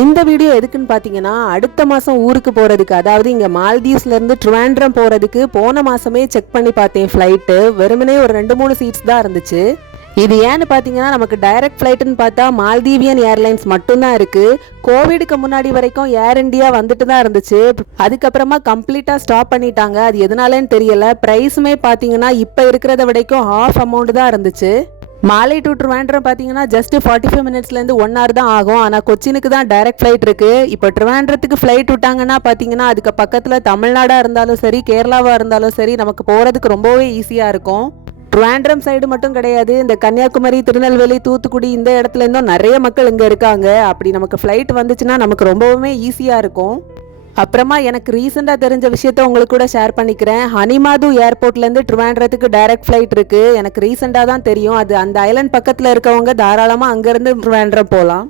இந்த வீடியோ எதுக்குன்னு பார்த்தீங்கன்னா, அடுத்த மாதம் ஊருக்கு போகிறதுக்கு, அதாவது இங்கே மால்தீவ்ஸ்லேருந்து ட்ரிவாண்ட்ரம் போகிறதுக்கு போன மாதமே செக் பண்ணி பார்த்தேன் ஃப்ளைட்டு. வெறுமனே ஒரு 2-3 சீட்ஸ் தான் இருந்துச்சு. இது ஏன்னு பார்த்தீங்கன்னா, நமக்கு டைரக்ட் ஃப்ளைட்டுன்னு பார்த்தா மால்தீவியன் ஏர்லைன்ஸ் மட்டும்தான் இருக்குது. கோவிடுக்கு முன்னாடி வரைக்கும் ஏர் இண்டியா வந்துட்டு தான் இருந்துச்சு. அதுக்கப்புறமா கம்ப்ளீட்டாக ஸ்டாப் பண்ணிட்டாங்க. அது எதனாலன்னு தெரியல. ப்ரைஸுமே பார்த்தீங்கன்னா இப்போ இருக்கிறத விடைக்கும் ஹாஃப் அமௌண்ட் தான் இருந்துச்சு. மாலை டு ட்ரிவாண்ட்ரம் பார்த்தீங்கன்னா ஜஸ்ட் 45 மினிட்ஸ்லேருந்து 1 hour தான் ஆகும். ஆனால் கொச்சினுக்கு தான் டைரக்ட் ஃப்ளைட் இருக்குது. இப்போ ட்ரிவாண்ட்ரத்துக்கு ஃப்ளைட் விட்டாங்கன்னா பார்த்தீங்கன்னா அதுக்கு பக்கத்தில் தமிழ்நாடாக இருந்தாலும் சரி, கேரளாவாக இருந்தாலும் சரி, நமக்கு போகிறதுக்கு ரொம்பவே ஈஸியாக இருக்கும். ட்ரிவாண்ட்ரம் சைடு மட்டும் கிடையாது, இந்த கன்னியாகுமரி, திருநெல்வேலி, தூத்துக்குடி இந்த இடத்துல இருந்தும் நிறைய மக்கள் இங்கே இருக்காங்க. அப்படி நமக்கு ஃப்ளைட் வந்துச்சுன்னா நமக்கு ரொம்பவுமே ஈஸியாக இருக்கும். அப்புறமா எனக்கு ரீசெண்டாக தெரிஞ்ச விஷயத்த உங்களுக்கு கூட ஷேர் பண்ணிக்கிறேன். ஹனிமாது ஏர்போர்ட்லேருந்து ட்ரிவாண்ட்ரத்துக்கு டைரக்ட் ஃப்ளைட் இருக்குது. எனக்கு ரீசெண்டாக தான் தெரியும். அது அந்த ஐலண்ட் பக்கத்தில் இருக்கவங்க தாராளமாக அங்கேருந்து ட்ரிவாண்ட்ரம் போகலாம்.